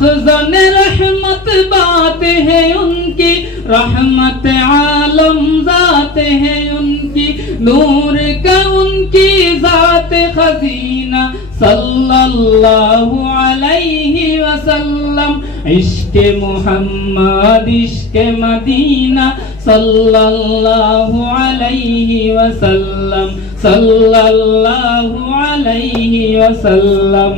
मखज़न रहमत बात है उनकी, रहमत आलम ज़ात है उनकी, नूर का उनकी ज़ात खज़ीना सल्लल्लाहु अलैहि वसल्लम। इश्क़े मुहम्मद इश्क़े मदीना सल्लल्लाहु अलैहि वसल्लम, सल्लल्लाहु अलैहि वसल्लम।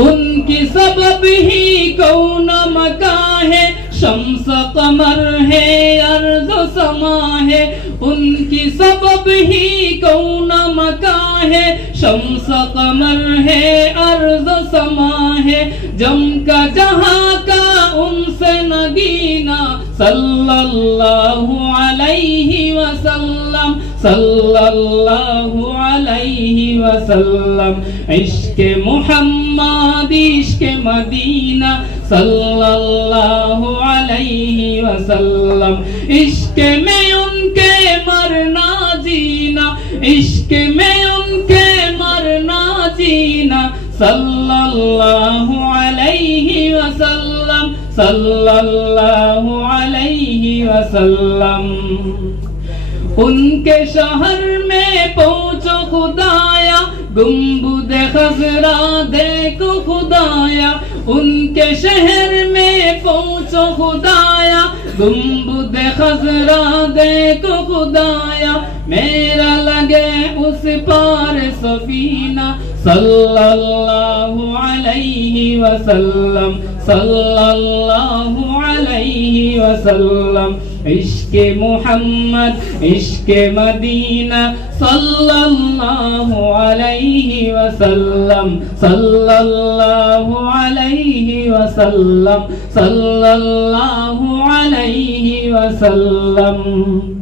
उनकी सबब ही कौन मका है, शम्स कमर है अर्ज़ समा है। उनकी सबब ही कौन मका है, शम्स कमर है अर्ज़ समा है। जम का जहां का उनसे नगीना सल्लल्लाहु अलैहि वसल्लम, सल्लल्लाहु अलैहि वसल्लम। इश्क़े मुहम्मद इश्क़े मदीना सल्लल्लाहु अलैहि वसल्लम। इश्क़ में उनके मरना जीना, इश्क़ में उनके मरना जीना सल्लल्लाहु अलैहि वसल्लम, सल्लल्लाहु अलैहि वसल्लम। उनके शहर में पहुँचो खुदाया, गुम्बुद खज़रा देखो खुदाया। उनके शहर में पहुँचो खुदाया, गुम्बुद खज़रा देखो खुदाया। मेरा लगे उस पार सफीना सल्लल्लाहु अलैहि वसल्लम, सल्लल्लाहु अलैहि वसल्लम। इश्क़े मुहम्मद इश्क़े मदीना सल्लल्लाहु अलैहि वसल्लम, सल्लल्लाहु अलैहि वसल्लम, सल्लल्लाहु अलैहि वसल्लम।